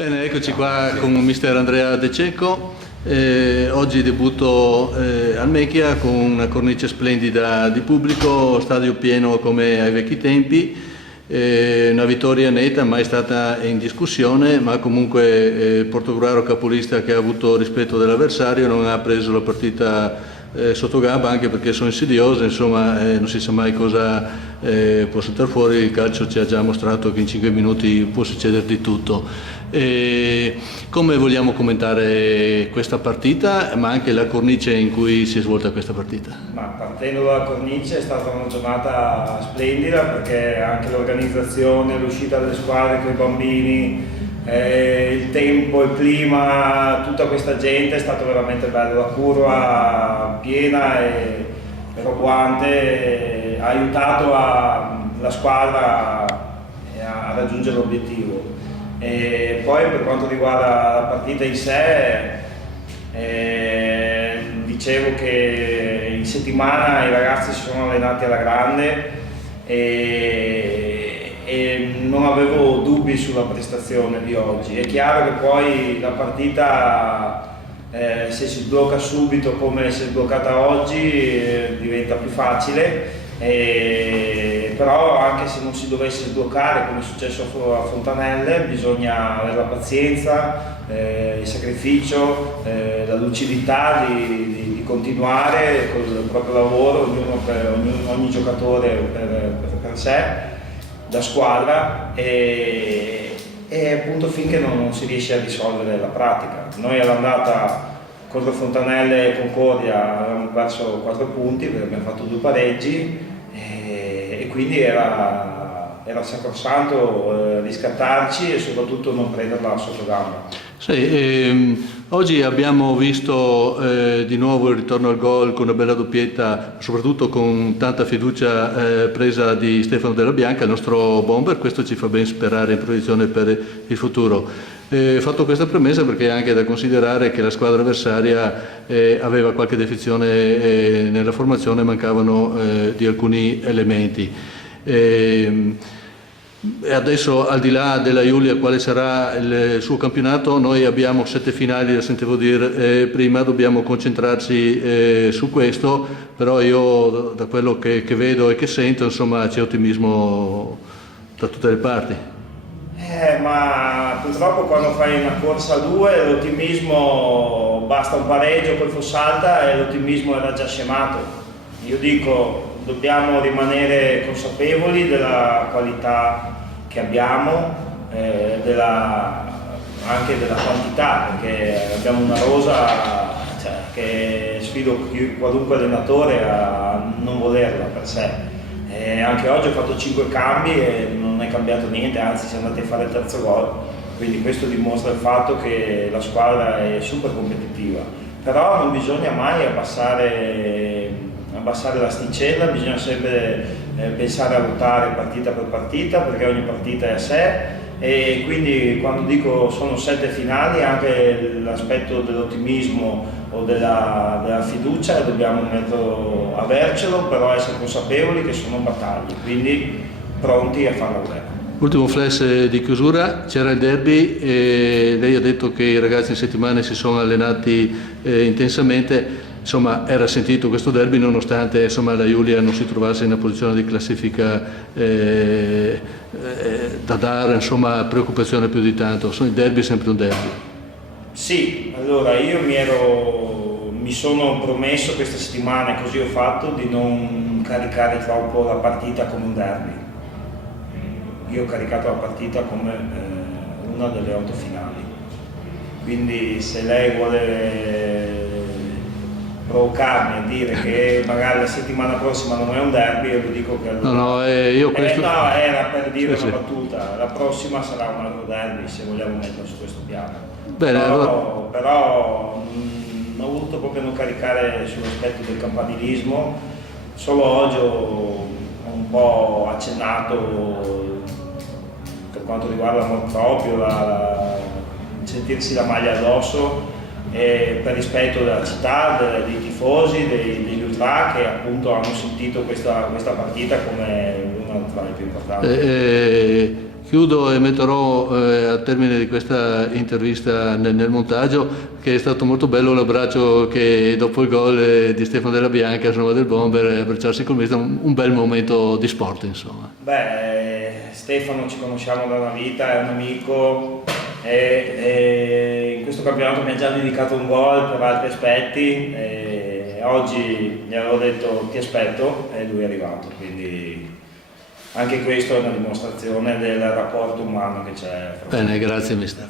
Bene, eccoci qua con mister Andrea De Cecco. Oggi debutto al Mechia con una cornice splendida di pubblico, stadio pieno come ai vecchi tempi, una vittoria netta, mai stata in discussione, ma comunque Portogruaro capolista che ha avuto rispetto dell'avversario, non ha preso la partita sotto gamba, anche perché sono insidiose, insomma non si sa mai cosa può saltare fuori. Il calcio ci ha già mostrato che in 5 minuti può succedere di tutto. Come vogliamo commentare questa partita, ma anche la cornice in cui si è svolta questa partita? Ma partendo dalla cornice è stata una giornata splendida, perché anche l'organizzazione, l'uscita delle squadre con i bambini, il tempo, il clima, tutta questa gente è stato veramente bello. La curva piena e roboante ha aiutato la squadra a raggiungere l'obiettivo. E poi per quanto riguarda la partita in sé, dicevo che in settimana i ragazzi si sono allenati alla grande e non avevo dubbi sulla prestazione di oggi. È chiaro che poi la partita, se si sblocca subito come si è sbloccata oggi, diventa più facile. Però anche se non si dovesse sbloccare, come è successo a Fontanelle, bisogna avere la pazienza, il sacrificio, la lucidità di continuare con il proprio lavoro, ogni giocatore per sé, da squadra, e appunto finché non si riesce a risolvere la pratica. Noi all'andata contro Fontanelle e Concordia avevamo perso 4 punti perché abbiamo fatto 2 pareggi, e quindi era sacrosanto riscattarci e soprattutto non prenderla sotto gamba. Sì, oggi abbiamo visto di nuovo il ritorno al gol con una bella doppietta, soprattutto con tanta fiducia presa di Stefano Della Bianca, il nostro bomber. Questo ci fa ben sperare in proiezione per il futuro. Fatto questa premessa, perché è anche da considerare che la squadra avversaria aveva qualche defezione nella formazione, mancavano di alcuni elementi. Adesso, al di là della Giulia, quale sarà il suo campionato, noi abbiamo 7 finali, la sentivo dire prima, dobbiamo concentrarci su questo, però io da quello che vedo e che sento, insomma, c'è ottimismo da tutte le parti. Ma purtroppo quando fai una corsa a 2 l'ottimismo, basta un pareggio col Fossalta e l'ottimismo era già scemato. Io dico, dobbiamo rimanere consapevoli della qualità che abbiamo, anche della quantità, perché abbiamo una rosa, che sfido qualunque allenatore a non volerla per sé. Anche oggi ho fatto 5 cambi e non è cambiato niente, anzi siamo andati a fare il terzo gol, quindi questo dimostra il fatto che la squadra è super competitiva. Però non bisogna mai abbassare l'asticella, bisogna sempre pensare a lottare partita per partita, perché ogni partita è a sé, e quindi quando dico sono 7 finali, anche l'aspetto dell'ottimismo o della fiducia dobbiamo avercelo, però essere consapevoli che sono battaglie, quindi pronti a farla bene. Ultimo flash di chiusura, c'era il derby e lei ha detto che i ragazzi in settimana si sono allenati intensamente. Insomma, era sentito questo derby, nonostante la Giulia non si trovasse in una posizione di classifica da dare preoccupazione più di tanto. Il derby è sempre un derby. Sì, allora io mi sono promesso questa settimana, e così ho fatto, di non caricare troppo la partita come un derby. Io ho caricato la partita come una delle 8 finali. Quindi se lei vuole provocarmi a dire che magari la settimana prossima non è un derby, io vi dico che io questo... no, era per dire una battuta, la prossima sarà un altro derby, se vogliamo metterlo su questo piano. Bene, però ho voluto proprio non caricare sull'aspetto del campanilismo. Solo oggi ho un po' accennato per quanto riguarda l'amor proprio, sentirsi la maglia addosso, per rispetto della città, dei tifosi, degli là che appunto hanno sentito questa partita come una tra le più importanti. Chiudo e metterò al termine di questa intervista nel montaggio che è stato molto bello l'abbraccio che dopo il gol di Stefano Della Bianca insomma, del Bomber, abbracciarsi col mister, un bel momento di sport insomma. Stefano ci conosciamo da una vita, è un amico e in questo campionato mi ha già dedicato un gol per altri aspetti e oggi gli avevo detto ti aspetto e lui è arrivato, quindi anche questo è una dimostrazione del rapporto umano che c'è. Bene, grazie mister.